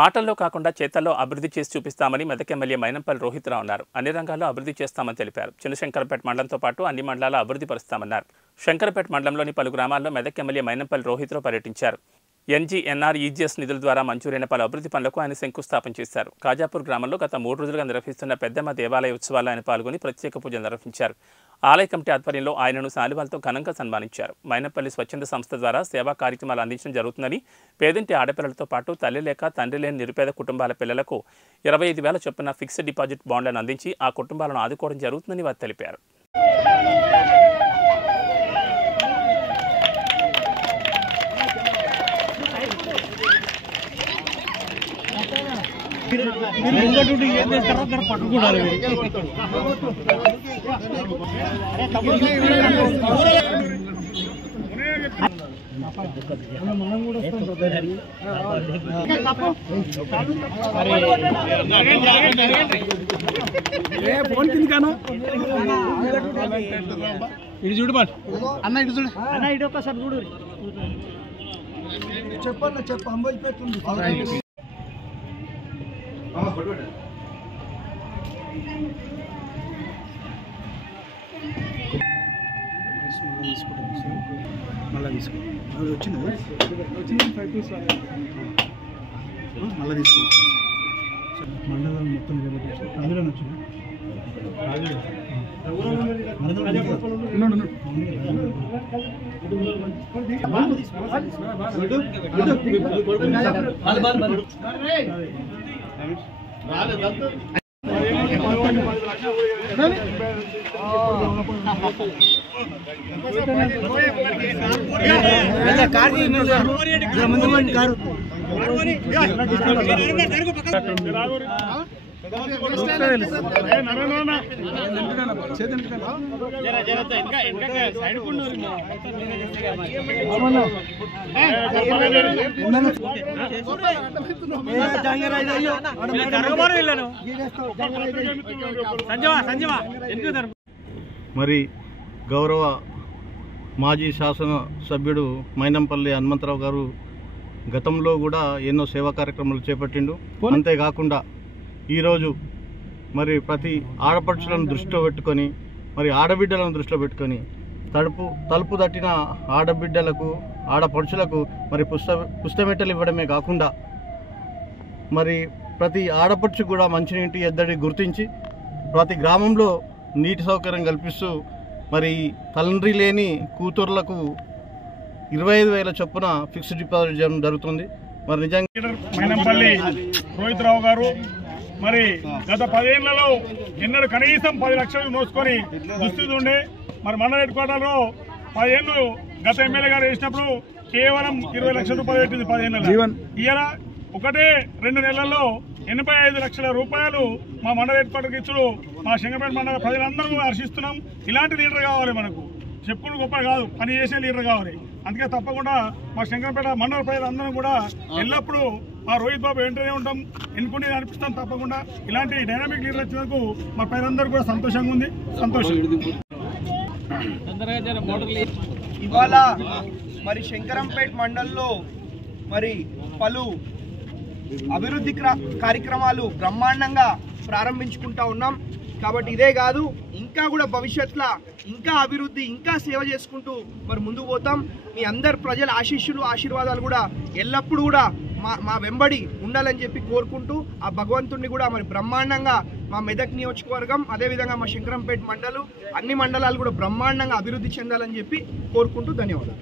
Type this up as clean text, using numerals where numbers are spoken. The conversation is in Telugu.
మాటల్లో కాకుండా చేతల్లో అభివృద్ధి చేసి చూపిస్తామని మెదక్ ఎమ్మెల్యే మైనంపల్లి రోహిత్రావు అన్నారు. అన్ని రంగాల్లో అభివృద్ధి చేస్తామని తెలిపారు. చిన్నశంకరపేట మండలంతో పాటు అన్ని మండలాల అభివృద్ధి పరుస్తామన్నారు. శంకరపేట మండలంలోని పలు గ్రామాల్లో మెదక్ ఎమ్మెల్యే మైనంపల్లి రోహిత్రావు పర్యటించారు. NGNREGS నిధుల ద్వారా మంజూరైన పలు అభివృద్ధి పనులకు ఆయన శంకుస్థాపన చేశారు. కాజాపూర్ గ్రామంలో గత 3 రోజులుగా నిర్వహిస్తున్న పెద్దమ్మ దేవాలయ ఉత్సవాల్లో ఆయన పాల్గొని ప్రత్యేక పూజలు నిర్వహించారు. ఆలయ కమిటీ ఆధ్వర్యంలో ఆయనను శాలువాలతో ఘనంగా సన్మానించారు. మైనంపల్లి స్వచ్ఛంద సంస్థ ద్వారా సేవా కార్యక్రమాలు అందించడం జరుగుతుందని, పేదింటి ఆడపిల్లలతో పాటు తల్లి లేక తండ్రి లేని నిరుపేద కుటుంబాల పిల్లలకు 25,000 చొప్పున ఫిక్స్డ్ డిపాజిట్ బాండ్లను అందించి ఆ కుటుంబాలను ఆదుకోవడం జరుగుతుందని వారు తెలిపారు. ఇటు చూడు అన్న, ఇటు చూడు అన్న, ఇటు ఒక్కసారి చూడు. చెప్పండి చెప్పు అంబోజ్ పెట్టుంది. మళ్ళీ తీసుకుంటాం వచ్చింది మళ్ళీ తీసుకుంటాం. మండలం మొత్తం అందులో వచ్చింది. మరి గౌరవ మాజీ శాసన సభ్యుడు మైనంపల్లి హనుమంతరావు గారు గతంలో కూడా ఎన్నో సేవా కార్యక్రమాలు చేపట్టిండు. అంతేకాకుండా ఈరోజు మరి ప్రతి ఆడపడుచులను దృష్టిలో పెట్టుకొని, మరి ఆడబిడ్డలను దృష్టిలో పెట్టుకొని తలుపు తట్టిన ఆడబిడ్డలకు ఆడపడుచులకు మరి పుస్తమెట్టలు ఇవ్వడమే కాకుండా మరి ప్రతి ఆడపడుచు కూడా మంచినీటి ఎద్దడి గుర్తించి ప్రతి గ్రామంలో నీటి సౌకర్యం కల్పిస్తూ మరి తండ్రి లేని కూతుర్లకు 25,000 చొప్పున ఫిక్స్డ్ డిపాజిట్ చేయడం జరుగుతుంది. మరి నిజంగా మైనంపల్లి రోహిత్రావు గారు మరి గత 10 ఏళ్లలో ఎన్నడూ కనీసం 10 లక్షలు మోసుకొని దుస్థితి ఉండే మరి మండల హెడ్ క్వార్టర్లో 10 ఏళ్ళు గత ఎమ్మెల్యే గారు వేసినప్పుడు కేవలం 20 లక్షల రూపాయలు పెట్టింది 10 ఏళ్ళ. ఇలా 1-2 నెలల్లో 85 లక్షల రూపాయలు మా మండల హెడ్ క్వార్టర్కి ఇచ్చుడు మా శంకరపేట మండల ప్రజలందరూ హర్షిస్తున్నాం. ఇలాంటి లీడర్ కావాలి, మనకు చెప్పుకుని గొప్ప కాదు, పని చేసే లీడర్ కావాలి. అందుకే తప్పకుండా మా శంకరపేట మండల ప్రజలందరం కూడా ఎల్లప్పుడూ మా రోహిత్ బాబు వెంటనే ఉంటాం, ఎన్నుకుని అనిపిస్తాం. తప్పకుండా ఇలాంటి డైనామిక్ లీడర్ వచ్చినందుకు మా ప్రజలందరూ కూడా సంతోషంగా ఉంది. సంతోషం. ఇవాళ మరి శంకరంపేట మండలంలో మరి పలు అభివృద్ధి కార్యక్రమాలు బ్రహ్మాండంగా ప్రారంభించుకుంటా ఉన్నాం. కాబట్టి ఇదే కాదు, ఇంకా కూడా భవిష్యత్తులో ఇంకా అభివృద్ధి, ఇంకా సేవ చేసుకుంటూ మరి ముందుకు పోతాం. మీ అందరు ప్రజల ఆశీర్వాదాలు కూడా ఎల్లప్పుడూ కూడా మా వెంబడి ఉండాలని చెప్పి కోరుకుంటూ ఆ భగవంతుడిని కూడా మరి బ్రహ్మాండంగా మా మెదక్ నియోజకవర్గం, అదేవిధంగా మా శంకరంపేట మండలం, అన్ని మండలాలు కూడా బ్రహ్మాండంగా అభివృద్ధి చెందాలని చెప్పి కోరుకుంటూ ధన్యవాదాలు.